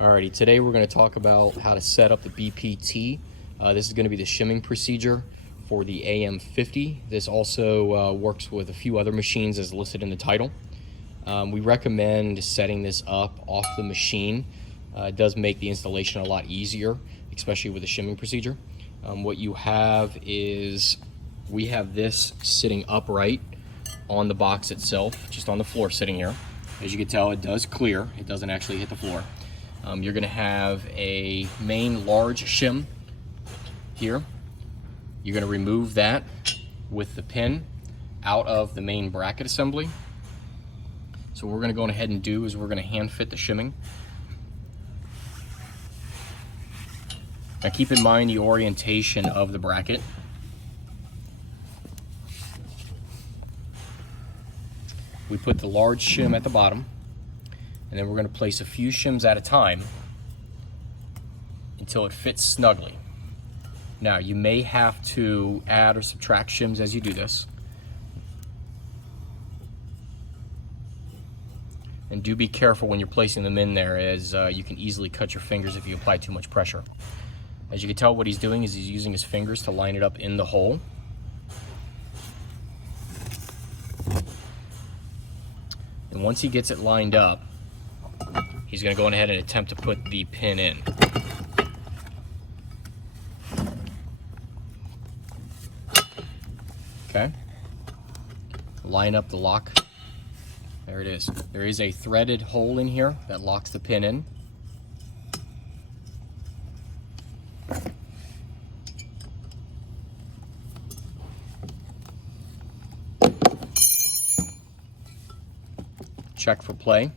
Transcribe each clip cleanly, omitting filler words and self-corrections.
Alrighty, today we're going to talk about how to set up the BPT. This is going to be the shimming procedure for the AM50. This also works with a few other machines as listed in the title. We recommend setting this up off the machine. It does make the installation a lot easier, especially with the shimming procedure. What you have is, we have this sitting upright on the box itself, just on the floor sitting here. As you can tell, it does clear. It doesn't actually hit the floor. You're going to have a main large shim here. You're going to remove that with the pin out of the main bracket assembly. So what we're going to go ahead and do is we're going to hand fit the shimming. Now keep in mind the orientation of the bracket. We put the large shim at the bottom, and then we're going to place a few shims at a time until it fits snugly. Now you may have to add or subtract shims as you do this. And do be careful when you're placing them in there, as you can easily cut your fingers if you apply too much pressure. As you can tell, what he's doing is he's using his fingers to line it up in the hole. And once he gets it lined up, he's going to go ahead and attempt to put the pin in. Okay. Line up the lock. There it is. There is a threaded hole in here that locks the pin in. Check for play.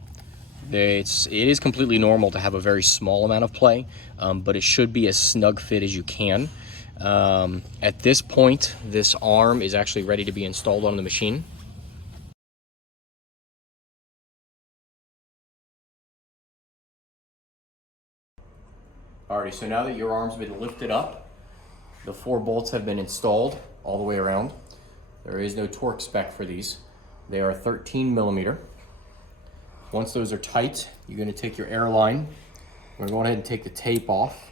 It is completely normal to have a very small amount of play, but it should be as snug fit as you can. At this point, this arm is actually ready to be installed on the machine. Alrighty, so now that your arm's been lifted up, the 4 bolts have been installed all the way around. There is no torque spec for these. They are 13 millimeter. Once those are tight, you're going to take your air line. We're going to go ahead and take the tape off.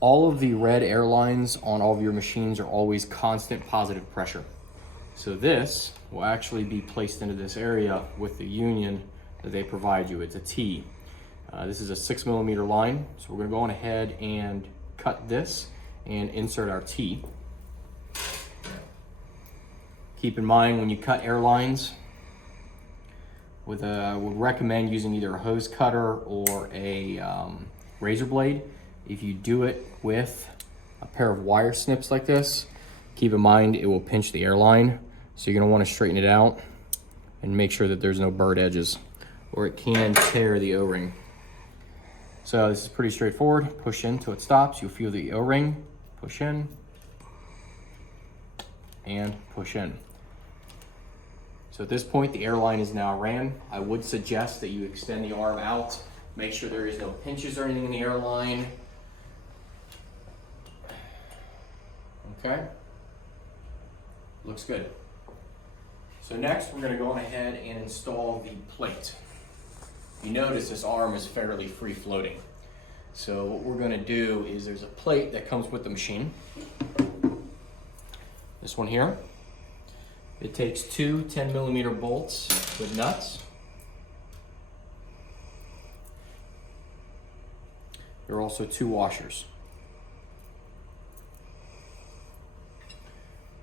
All of the red air lines on all of your machines are always constant positive pressure. So this will actually be placed into this area with the union that they provide you. It's a T. This is a 6 millimeter line. So we're going to go on ahead and cut this and insert our T. Keep in mind when you cut air lines, would recommend using either a hose cutter or a razor blade. If you do it with a pair of wire snips like this, keep in mind it will pinch the air line. So you're going to want to straighten it out and make sure that there's no burred edges, or it can tear the O-ring. So this is pretty straightforward. Push in till it stops. You'll feel the O-ring. Push in and push in. So at this point, the airline is now ran. I would suggest that you extend the arm out. Make sure there is no pinches or anything in the airline. Okay, looks good. So next, we're going to go on ahead and install the plate. You notice this arm is fairly free floating. So what we're going to do is, there's a plate that comes with the machine. This one here. It takes 2 10 millimeter bolts with nuts. There are also 2 washers.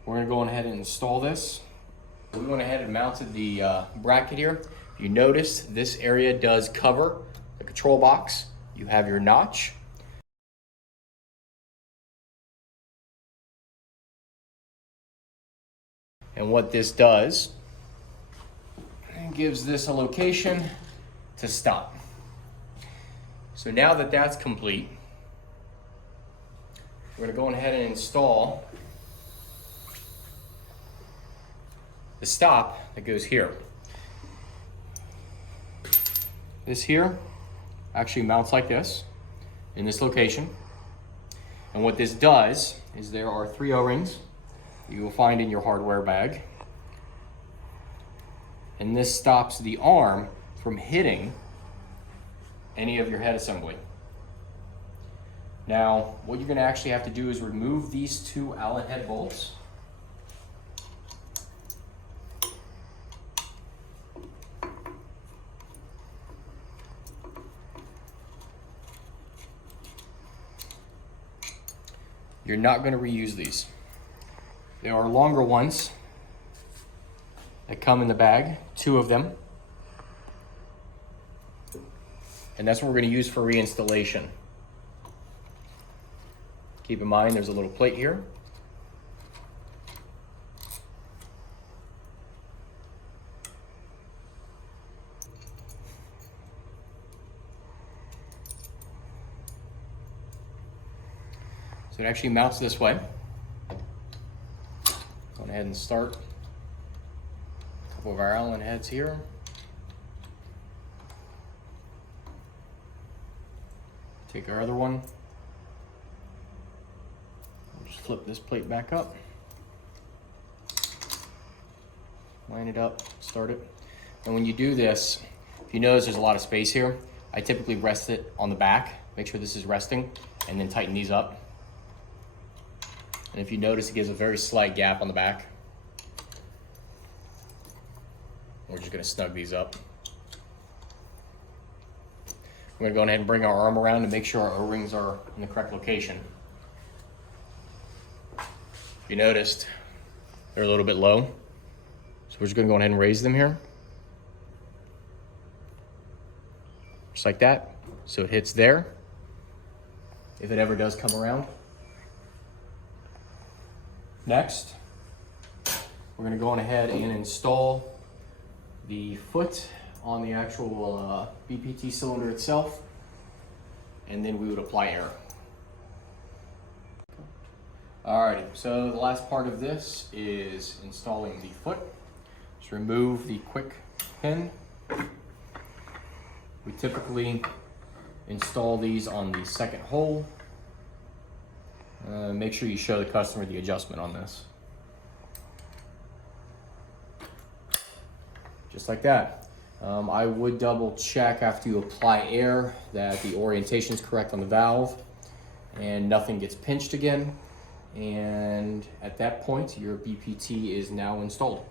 We're going to go ahead and install this. We went ahead and mounted the bracket here. You notice this area does cover the control box. You have your notch. And what this does, it gives this a location to stop. So now that that's complete, we're going to go ahead and install the stop that goes here. This here actually mounts like this in this location. And what this does is, there are 3 O-rings you will find in your hardware bag. And this stops the arm from hitting any of your head assembly. Now, what you're going to actually have to do is remove these two Allen head bolts. You're not going to reuse these. There are longer ones that come in the bag, 2 of them. And that's what we're going to use for reinstallation. Keep in mind there's a little plate here. So it actually mounts this way. Go ahead and start a couple of our Allen heads here. Take our other one. Just flip this plate back up. Line it up, start it. And when you do this, if you notice there's a lot of space here, I typically rest it on the back, make sure this is resting, and then tighten these up. And if you notice, it gives a very slight gap on the back. We're just gonna snug these up. We're gonna go ahead and bring our arm around to make sure our O-rings are in the correct location. If you noticed, they're a little bit low. So we're just gonna go ahead and raise them here. Just like that, so it hits there. If it ever does come around. Next, we're gonna go on ahead and install the foot on the actual BPT cylinder itself, and then we would apply air. Alrighty, so the last part of this is installing the foot. Just remove the quick pin. We typically install these on the second hole. Make sure you show the customer the adjustment on this. Just like that. I would double check after you apply air that the orientation is correct on the valve and nothing gets pinched again. And at that point, your BPT is now installed.